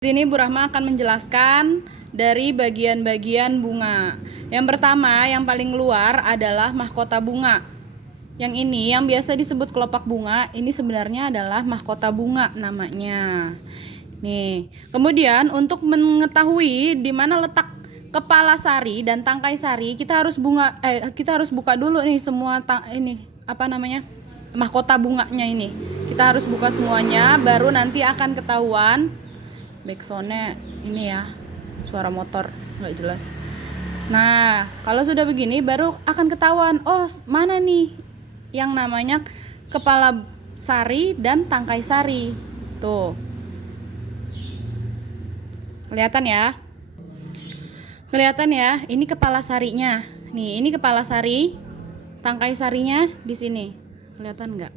Di sini Bu Rahma akan menjelaskan dari bagian-bagian bunga. Yang pertama, yang paling luar adalah mahkota bunga. Yang ini yang biasa disebut kelopak bunga, ini sebenarnya adalah mahkota bunga namanya. Nih, kemudian untuk mengetahui di mana letak kepala sari dan tangkai sari, kita harus buka dulu nih semua mahkota bunganya ini. Kita harus buka semuanya, baru nanti akan ketahuan. Backsoundnya ini ya, suara motor nggak jelas. Nah, kalau sudah begini baru akan ketahuan, oh mana nih yang namanya kepala sari dan tangkai sari. Tuh, kelihatan ya? Kelihatan ya, ini kepala sarinya. Nih, ini kepala sari, tangkai sarinya di sini. Kelihatan nggak?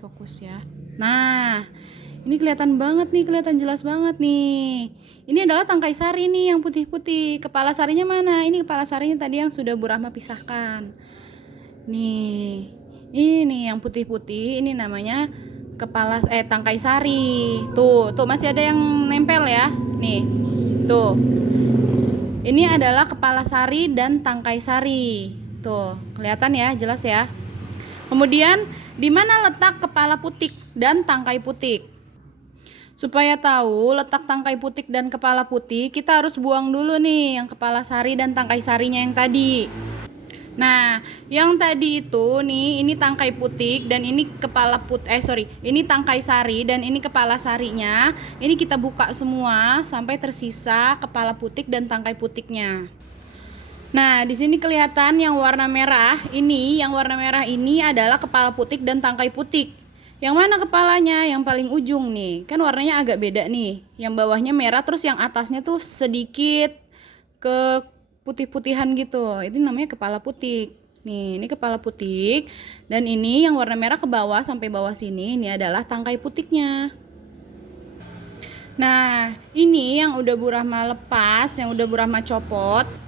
Fokus ya. Nah, ini kelihatan banget nih, kelihatan jelas banget nih. Ini adalah tangkai sari nih yang putih-putih. Kepala sarinya mana? Ini kepala sarinya tadi yang sudah Bu Rahma pisahkan. Nih, ini yang putih-putih, ini namanya tangkai sari. Tuh masih ada yang nempel ya. Nih, tuh. Ini adalah kepala sari dan tangkai sari. Tuh, kelihatan ya, jelas ya. Kemudian, di mana letak kepala putik dan tangkai putik? Supaya tahu letak tangkai putik dan kepala putik, kita harus buang dulu nih yang kepala sari dan tangkai sarinya yang tadi. Nah, yang tadi itu nih, ini tangkai putik dan ini ini tangkai sari dan ini kepala sarinya. Ini kita buka semua sampai tersisa kepala putik dan tangkai putiknya. Nah, di sini kelihatan yang warna merah ini adalah kepala putik dan tangkai putik. Yang mana kepalanya? Yang paling ujung nih. Kan warnanya agak beda nih. Yang bawahnya merah terus yang atasnya tuh sedikit ke putih-putihan gitu. Itu namanya kepala putik. Nih, ini kepala putik dan ini yang warna merah ke bawah sampai bawah sini, ini adalah tangkai putiknya. Nah, ini yang udah Bu Rahma lepas, yang udah Bu Rahma copot.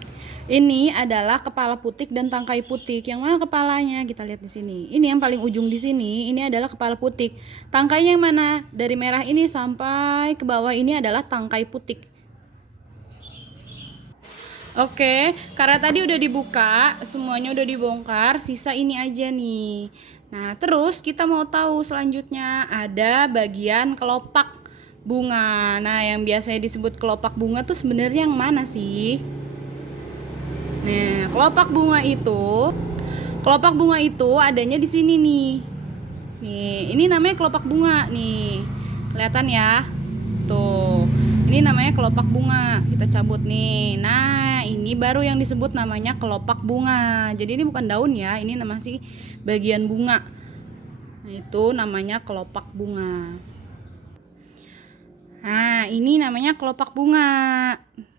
Ini adalah kepala putik dan tangkai putik. Yang mana kepalanya? Kita lihat di sini. Ini yang paling ujung di sini. Ini adalah kepala putik. Tangkainya yang mana? Dari merah ini sampai ke bawah ini adalah tangkai putik. Oke, karena tadi udah dibuka, semuanya udah dibongkar, sisa ini aja nih. Nah, terus kita mau tahu selanjutnya ada bagian kelopak bunga. Nah, yang biasanya disebut kelopak bunga tuh sebenarnya yang mana sih? Nah, kelopak bunga itu adanya di sini nih. Nih, ini namanya kelopak bunga nih. Kelihatan ya? Tuh. Ini namanya kelopak bunga. Kita cabut nih. Nah, ini baru yang disebut namanya kelopak bunga. Jadi ini bukan daun ya, ini masih bagian bunga. Nah, itu namanya kelopak bunga. Nah, ini namanya kelopak bunga.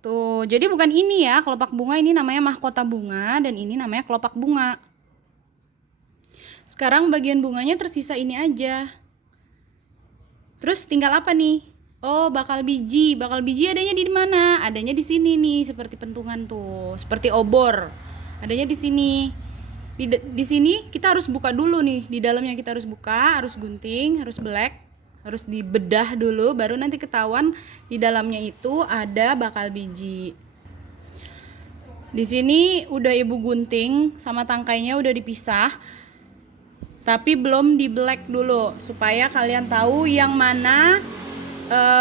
Tuh, jadi bukan ini ya, kelopak bunga ini namanya mahkota bunga dan ini namanya kelopak bunga. Sekarang bagian bunganya tersisa ini aja. Terus tinggal apa nih? Oh, bakal biji. Bakal biji adanya di mana? Adanya di sini nih, seperti pentungan tuh, seperti obor. Adanya di sini. Di sini kita harus buka dulu nih. Di dalamnya kita harus buka, harus gunting, harus belek. Harus dibedah dulu baru nanti ketahuan di dalamnya itu ada bakal biji. Di sini udah Ibu gunting sama tangkainya udah dipisah. Tapi belum di black dulu supaya kalian tahu yang mana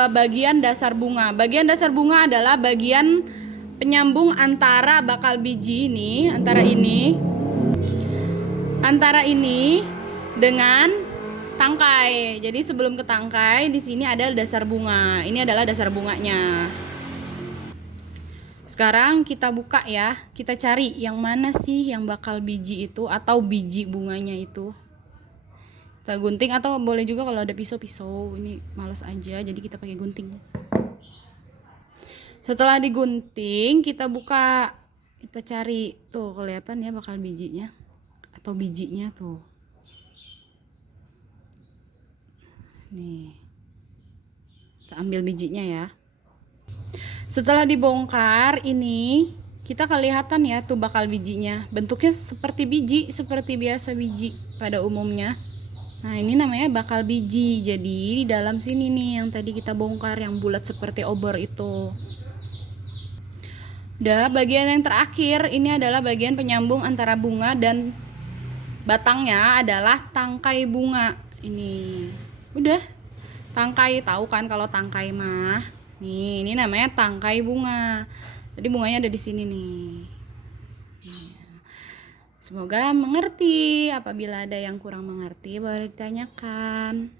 bagian dasar bunga. Bagian dasar bunga adalah bagian penyambung antara bakal biji ini, antara ini dengan tangkai. Jadi sebelum ke tangkai di sini ada dasar bunga. Ini adalah dasar bunganya. Sekarang kita buka ya. Kita cari yang mana sih yang bakal biji itu atau biji bunganya itu. Kita gunting atau boleh juga kalau ada pisau-pisau. Ini males aja jadi kita pakai gunting. Setelah digunting kita buka. Kita cari. Tuh kelihatan ya bakal bijinya atau bijinya tuh. Nih, kita ambil bijinya ya. Setelah dibongkar ini kita kelihatan ya tuh bakal bijinya. Bentuknya seperti biji, seperti biasa biji pada umumnya. Nah, ini namanya bakal biji. Jadi di dalam sini nih yang tadi kita bongkar yang bulat seperti obor itu. Udah, bagian yang terakhir ini adalah bagian penyambung antara bunga dan batangnya adalah tangkai bunga. Ini. Udah. Tangkai, tahu kan kalau tangkai mah. Nih, ini namanya tangkai bunga. Jadi bunganya ada di sini nih. Semoga mengerti. Apabila ada yang kurang mengerti boleh ditanyakan.